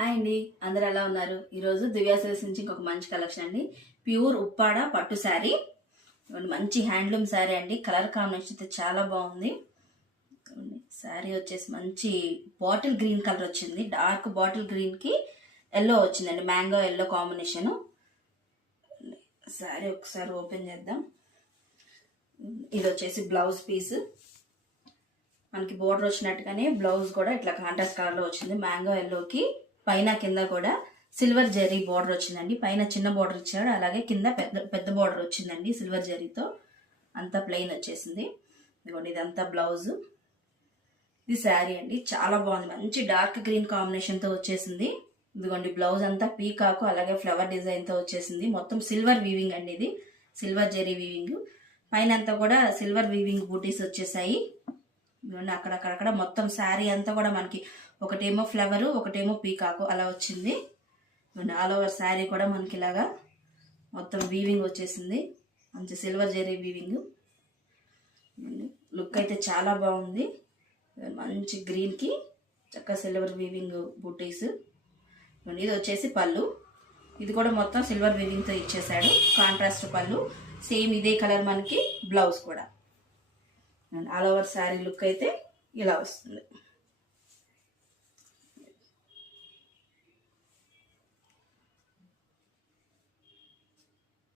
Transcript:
Hi అండి, అందరు ఎలా ఉన్నారు? ఈరోజు దివ్యా సిల్క్స్ నుంచి ఇంకొక మంచి కలెక్షన్ అండి. ప్యూర్ ఉప్పాడ పట్టు శారీ, మంచి హ్యాండ్లూమ్ శారీ అండి. కలర్ కాంబినేషన్ అయితే చాలా బాగుంది. శారీ వచ్చేసి మంచి బాటిల్ గ్రీన్ కలర్ వచ్చింది. డార్క్ బాటిల్ గ్రీన్ కి ఎల్లో వచ్చిందండి, మ్యాంగో ఎల్లో కాంబినేషన్. శారీ ఒకసారి ఓపెన్ చేద్దాం. ఇది వచ్చేసి బ్లౌజ్ పీస్. మనకి బోర్డర్ వచ్చినట్టుగానే బ్లౌజ్ కూడా ఇట్లా కాంట్రాస్ట్ కలర్ లో వచ్చింది. మ్యాంగో ఎల్లోకి పైన కింద కూడా సిల్వర్ జరీ బోర్డర్ వచ్చిందండి. పైన చిన్న బోర్డర్ ఇచ్చాడు, అలాగే కింద పెద్ద బోర్డర్ వచ్చిందండి సిల్వర్ జరీతో. అంతా ప్లెయిన్ వచ్చేసింది. ఇదిగోండి, ఇదంతా బ్లౌజ్. ఇది శారీ అండి, చాలా బాగుంది. మంచి డార్క్ గ్రీన్ కాంబినేషన్ తో వచ్చేసింది. ఇదిగోండి, బ్లౌజ్ అంతా పీకాకు అలాగే ఫ్లవర్ డిజైన్ తో వచ్చేసింది. మొత్తం సిల్వర్ వీవింగ్ అండి, ఇది సిల్వర్ జరీ వీవింగ్. పైన అంతా కూడా సిల్వర్ వీవింగ్ బూటీస్ వచ్చేసాయి. అక్కడక్కడ మొత్తం శారీ అంతా కూడా మనకి ఒకటేమో ఫ్లవర్, ఒకటేమో పీకాకు అలా వచ్చింది. ఆల్ ఓవర్ శారీ కూడా మనకి ఇలాగా మొత్తం వీవింగ్ వచ్చేసింది. మంచి సిల్వర్ జరీ వీవింగ్. లుక్ అయితే చాలా బాగుంది. మంచి గ్రీన్ కి చక్కగా సిల్వర్ వీవింగ్ బూటీస్. ఇది వచ్చేసి పళ్ళు. ఇది కూడా మొత్తం సిల్వర్ వీవింగ్ తో ఇచ్చేసాడు, కాంట్రాస్ట్ పళ్ళు. సేమ్ ఇదే కలర్ మనకి బ్లౌజ్ కూడా. ఆల్ ఓవర్ శారీ లుక్ అయితే ఇలా వస్తుంది.